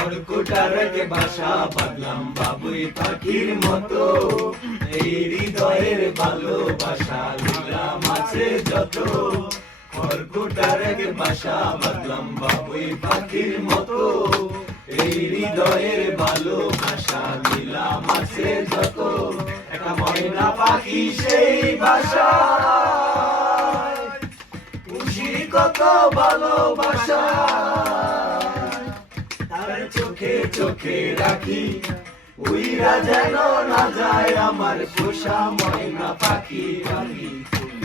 খড়কুটারকে বাসা বাঁধলাম বাবুই পাখির মতো। এই হৃদয়ের ভালোবাসা দিলাম আছে যত। খড়কুটারকে বাসা বাঁধলাম বাবুই পাখির মতো। এই হৃদয়ের ভালোবাসা দিলাম আছে যত। একটা ময়না পাখি সেই বাসা খুশি কত ভালোবাসা। চোখে চোখে রাখি। উইরা যেন না যায় আমার পোষা ময়না পাখি আমি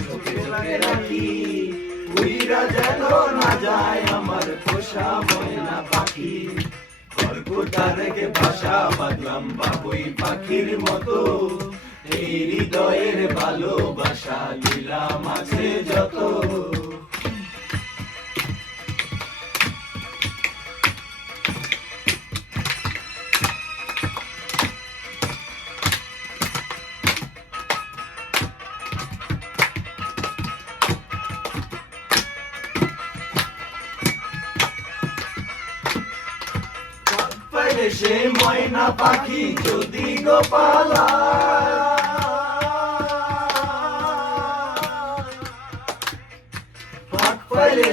চোখে চোখে রাখি। উইরা যেন না যায় আমার পোষা ময়না পাখি। রেখে বাসা বাঁধলাম বাবুই পাখির মতো। এই হৃদয়ের ভালোবাসা দিলাম আছে যত। সে ময়না পাখি যদি গোপালা।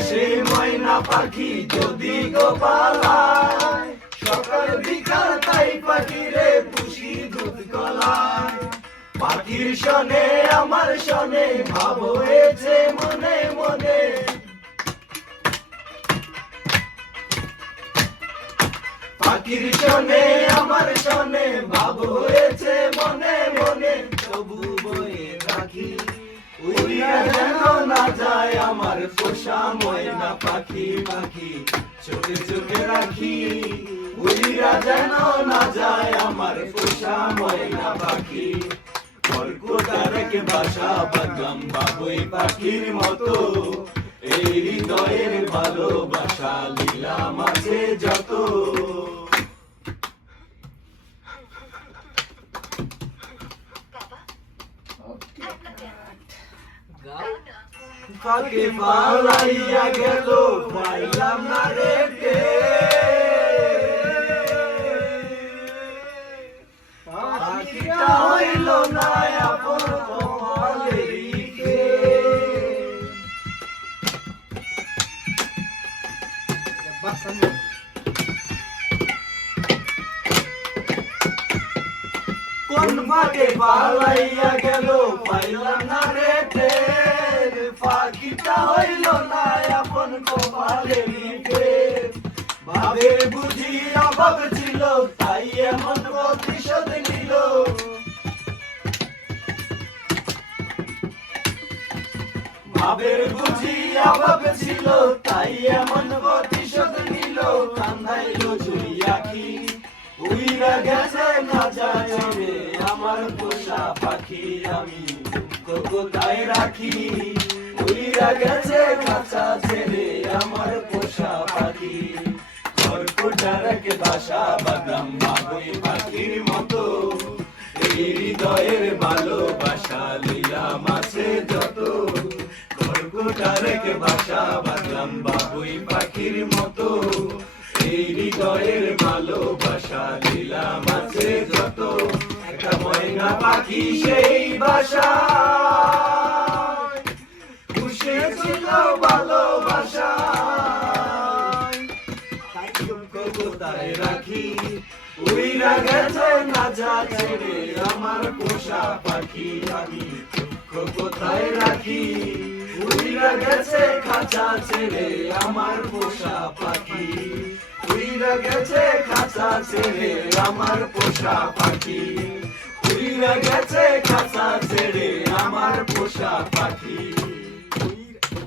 সে ময়না পাখি যদি গোপালা। সকাল বিকাল তাই পাখি রে পুষি দুধ গলায় পাখির সনে, আমার সনে ভাব পাখির শোনে আমার শোনে ভাব হয়েছে মনে মনে। তবু বয়ে রাখি উড়িয়া যেন না যায় আমার পোষা ময়না পাখি পাখি। চোখে চোখে রাখি, উড়িয়া যেন না যায় আমার পোষা ময়না পাখি। কর্কটা রেখে বাসা বাঁধলাম বাবুই পাখির মতো। এই হৃদয়ের ভালোবাসা, লীলা মাঝে যত। ফাঁকে পালাইয়া গেল পাইলাম না রে হইল না আপন কে। কোন ফাঁকে পালাইয়া গেল পাইলাম না রে ভাবের বুঝি অভাব ছিল তাই এমন প্রতিশোধ নিল। ভাবের বুঝি অভাব ছিল তাই এমন প্রতিশোধ নিল কান্দাইল চুরি আখি উইরা গেছে না যায় আমার পোষা পাখি আমি। কোথায় রাখি, উইরা গেছে কাঁচা পোষা পাখি। বাসা বাদাম বাবুই পাখির মতো। হৃদয়ের ভালোবাসা লীলা মাছে যত। বাসা বাদাম বাবুই পাখির মতো। হৃদয়ের ভালোবাসা লীলা মাছে যত। একটা ময়না পাখি সেই বাসা। কোথায় রাখি। উইরা গেছে যা ছেড়ে আমার পোষা পাখি আমি। কোথায় রাখি? উইরা গেছে খাঁচা ছেড়ে আমার পোষা পাখি। উইরা গেছে খাঁচা ছেড়ে আমার পোষা পাখি। উইরা গেছে খাঁচা ছেড়ে আমার পোষা পাখি।